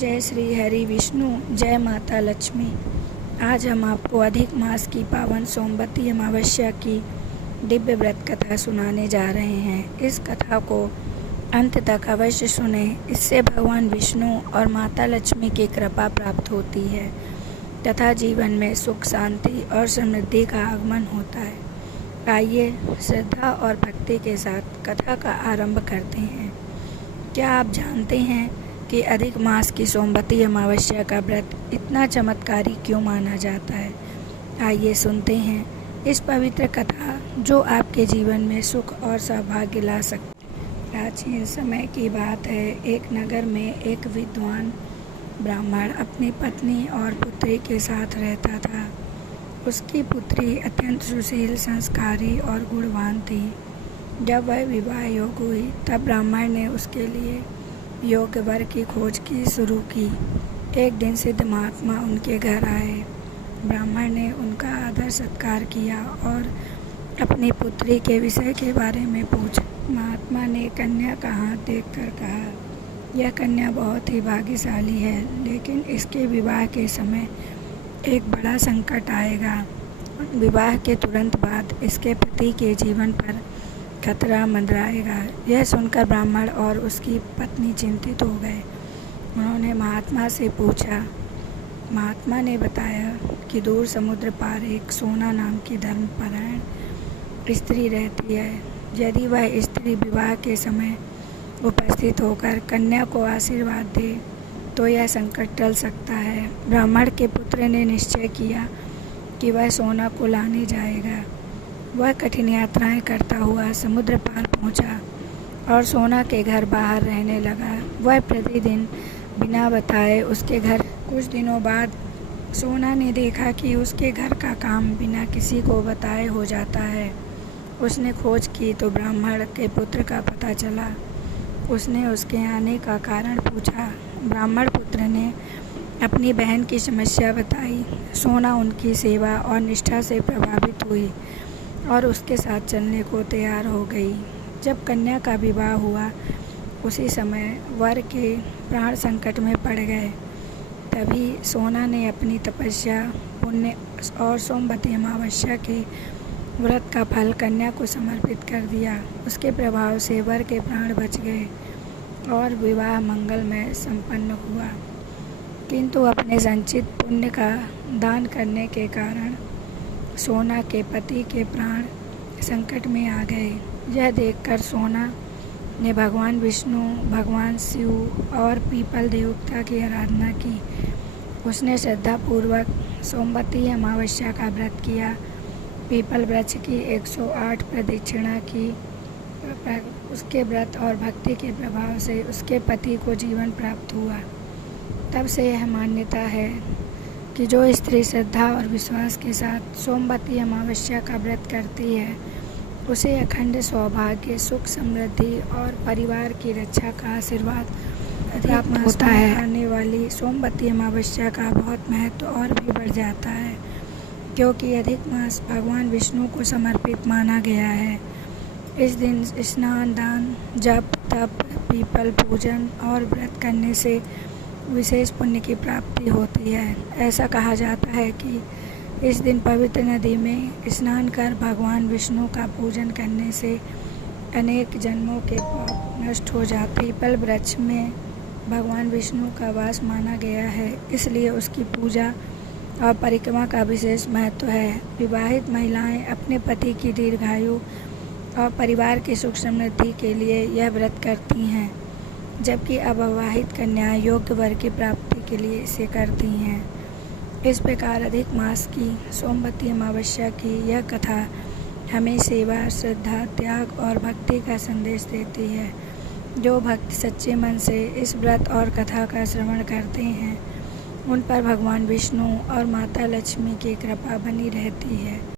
जय श्री हरि विष्णु, जय माता लक्ष्मी। आज हम आपको अधिक मास की पावन सोमवती अमावस्या की दिव्य व्रत कथा सुनाने जा रहे हैं। इस कथा को अंत तक अवश्य सुने, इससे भगवान विष्णु और माता लक्ष्मी की कृपा प्राप्त होती है तथा जीवन में सुख, शांति और समृद्धि का आगमन होता है। आइए श्रद्धा और भक्ति के साथ कथा का आरंभ करते हैं। क्या आप जानते हैं कि अधिक मास की सोमवती अमावस्या का व्रत इतना चमत्कारी क्यों माना जाता है? आइए सुनते हैं इस पवित्र कथा जो आपके जीवन में सुख और सौभाग्य ला सकती है। प्राचीन समय की बात है। एक नगर में एक विद्वान ब्राह्मण अपनी पत्नी और पुत्री के साथ रहता था। उसकी पुत्री अत्यंत सुशील, संस्कारी और गुणवान थी। जब वह विवाह योग्य हुई तब ब्राह्मण ने उसके लिए योग्य वर की खोज की शुरू की। एक दिन सिद्ध महात्मा उनके घर आए। ब्राह्मण ने उनका आदर सत्कार किया और अपनी पुत्री के विषय के बारे में पूछा। महात्मा ने कन्या का हाथ देखकर कहा, यह कन्या बहुत ही भाग्यशाली है, लेकिन इसके विवाह के समय एक बड़ा संकट आएगा। विवाह के तुरंत बाद इसके पति के जीवन पर खतरा मंडराएगा। यह सुनकर ब्राह्मण और उसकी पत्नी चिंतित हो गए। उन्होंने महात्मा से पूछा। महात्मा ने बताया कि दूर समुद्र पार एक सोना नाम की धर्मपरायण स्त्री रहती है। यदि वह स्त्री विवाह के समय उपस्थित होकर कन्या को आशीर्वाद दे तो यह संकट टल सकता है। ब्राह्मण के पुत्र ने निश्चय किया कि वह सोना को लाने जाएगा। वह कठिन यात्राएं करता हुआ समुद्र पार पहुंचा और सोना के घर बाहर रहने लगा। वह प्रतिदिन बिना बताए उसके घर। कुछ दिनों बाद सोना ने देखा कि उसके घर का काम बिना किसी को बताए हो जाता है। उसने खोज की तो ब्राह्मण के पुत्र का पता चला। उसने उसके आने का कारण पूछा। ब्राह्मण पुत्र ने अपनी बहन की समस्या बताई। सोना उनकी सेवा और निष्ठा से प्रभावित हुई और उसके साथ चलने को तैयार हो गई। जब कन्या का विवाह हुआ उसी समय वर के प्राण संकट में पड़ गए। तभी सोना ने अपनी तपस्या, पुण्य और सोमवती अमावस्या के व्रत का फल कन्या को समर्पित कर दिया। उसके प्रभाव से वर के प्राण बच गए और विवाह मंगलमय संपन्न हुआ। किंतु अपने संचित पुण्य का दान करने के कारण सोना के पति के प्राण संकट में आ गए। यह देखकर सोना ने भगवान विष्णु, भगवान शिव और पीपल देवता की आराधना की। उसने श्रद्धापूर्वक सोमवती अमावस्या का व्रत किया। पीपल वृक्ष की 108 प्रदक्षिणा की। उसके व्रत और भक्ति के प्रभाव से उसके पति को जीवन प्राप्त हुआ। तब से यह मान्यता है कि जो स्त्री श्रद्धा और विश्वास के साथ सोमवती अमावस्या का व्रत करती है उसे अखंड सौभाग्य, सुख, समृद्धि और परिवार की रक्षा का आशीर्वाद प्राप्त होता है। आने वाली सोमवती अमावस्या का बहुत महत्व और भी बढ़ जाता है, क्योंकि अधिक मास भगवान विष्णु को समर्पित माना गया है। इस दिन स्नान, दान, जप, तप, पीपल पूजन और व्रत करने से विशेष पुण्य की प्राप्ति होती है। ऐसा कहा जाता है कि इस दिन पवित्र नदी में स्नान कर भगवान विष्णु का पूजन करने से अनेक जन्मों के पाप नष्ट हो जाते। पीपल वृक्ष में भगवान विष्णु का वास माना गया है, इसलिए उसकी पूजा और परिक्रमा का विशेष महत्व है। विवाहित महिलाएं अपने पति की दीर्घायु और परिवार की सुख समृद्धि के लिए यह व्रत करती हैं, जबकि अविवाहित कन्याएं योग्य वर की प्राप्ति के लिए इसे करती हैं। इस प्रकार अधिक मास की सोमवती अमावस्या की यह कथा हमें सेवा, श्रद्धा, त्याग और भक्ति का संदेश देती है। जो भक्त सच्चे मन से इस व्रत और कथा का श्रवण करते हैं उन पर भगवान विष्णु और माता लक्ष्मी की कृपा बनी रहती है।